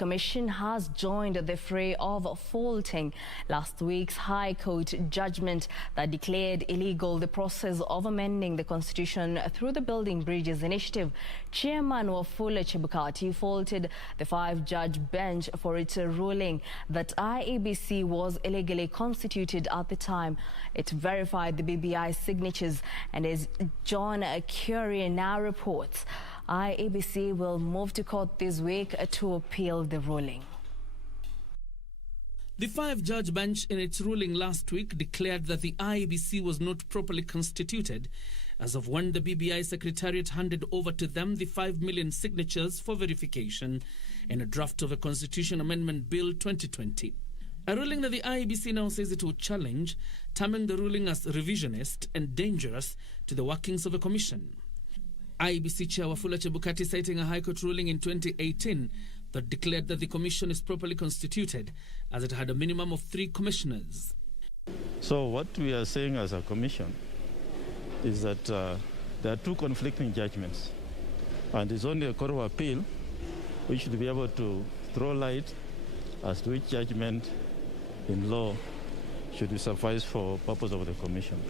Commission has joined the fray of faulting last week's High Court judgment that declared illegal the process of amending the Constitution through the Building Bridges initiative. Chairman Wafula Chebukati faulted the 5-judge bench for its ruling that IEBC was illegally constituted at the time it verified the BBI signatures, and as John Kiaoria now reports, IEBC will move to court this week to appeal the ruling. The 5-judge bench in its ruling last week declared that the IEBC was not properly constituted as of when the BBI Secretariat handed over to them the 5 million signatures for verification in a draft of a Constitution Amendment Bill 2020. A ruling that the IEBC now says it will challenge, terming the ruling as revisionist and dangerous to the workings of a commission. IEBC Chair Wafula Chebukati citing a High Court ruling in 2018 that declared that the commission is properly constituted as it had a minimum of 3 commissioners. So what we are saying as a commission is that there are 2 conflicting judgments, and it's only a court of appeal which should be able to throw light as to which judgment in law should suffice for purpose of the commission.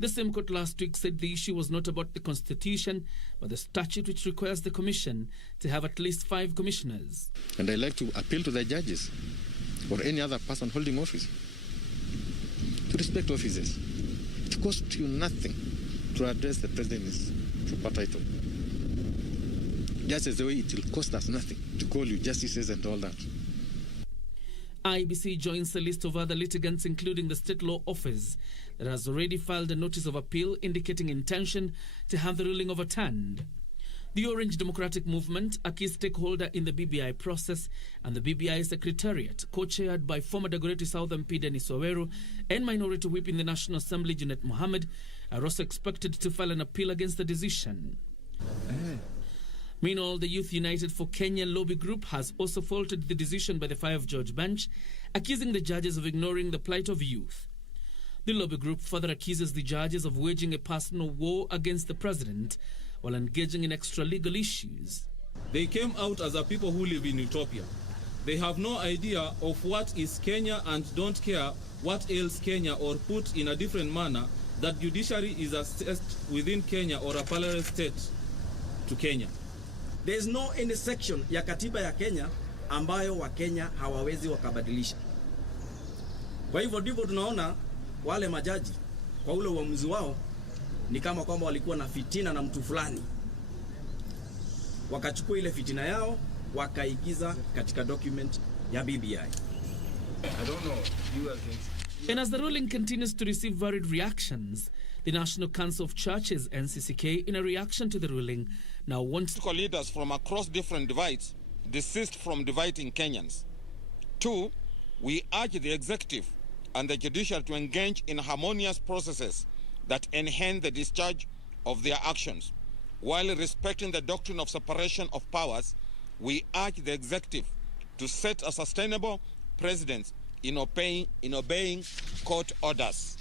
The same court last week said the issue was not about the Constitution, but the statute which requires the Commission to have at least 5 commissioners. And I'd like to appeal to the judges or any other person holding office to respect offices. It costs you nothing to address the president's proper title. Just as the way it will cost us nothing to call you justices and all that. IEBC joins a list of other litigants, including the State Law Office, that has already filed a notice of appeal indicating intention to have the ruling overturned. The Orange Democratic Movement, a key stakeholder in the BBI process, and the BBI Secretariat, co-chaired by former Dagoretti South MP Dennis Waweru and Minority Whip in the National Assembly Junet Mohammed, are also expected to file an appeal against the decision. Meanwhile, the Youth United for Kenya lobby group has also faulted the decision by the 5-judge bench, accusing the judges of ignoring the plight of youth. The lobby group further accuses the judges of waging a personal war against the president while engaging in extra-legal issues. They came out as a people who live in utopia. They have no idea of what is Kenya and don't care what ails Kenya, or put in a different manner, that judiciary is assessed within Kenya or a parallel state to Kenya. There is no any section ya katiba ya Kenya ambayo Wakenya hawawezi wakabadilisha. Kwa hivyo ndivyo tunaona wale majaji kwa ule uamuzi wao ni kama kwamba walikuwa na fitina na mtu fulani. Wakachukua ile fitina yao wakaigiza katika document ya BBI. I don't know. And as the ruling continues to receive varied reactions, the National Council of Churches, NCCK, in a reaction to the ruling, now wants leaders from across different divides desist from dividing Kenyans. 2, we urge the executive and the judiciary to engage in harmonious processes that enhance the discharge of their actions. While respecting the doctrine of separation of powers, we urge the executive to set a sustainable precedent in obeying court orders.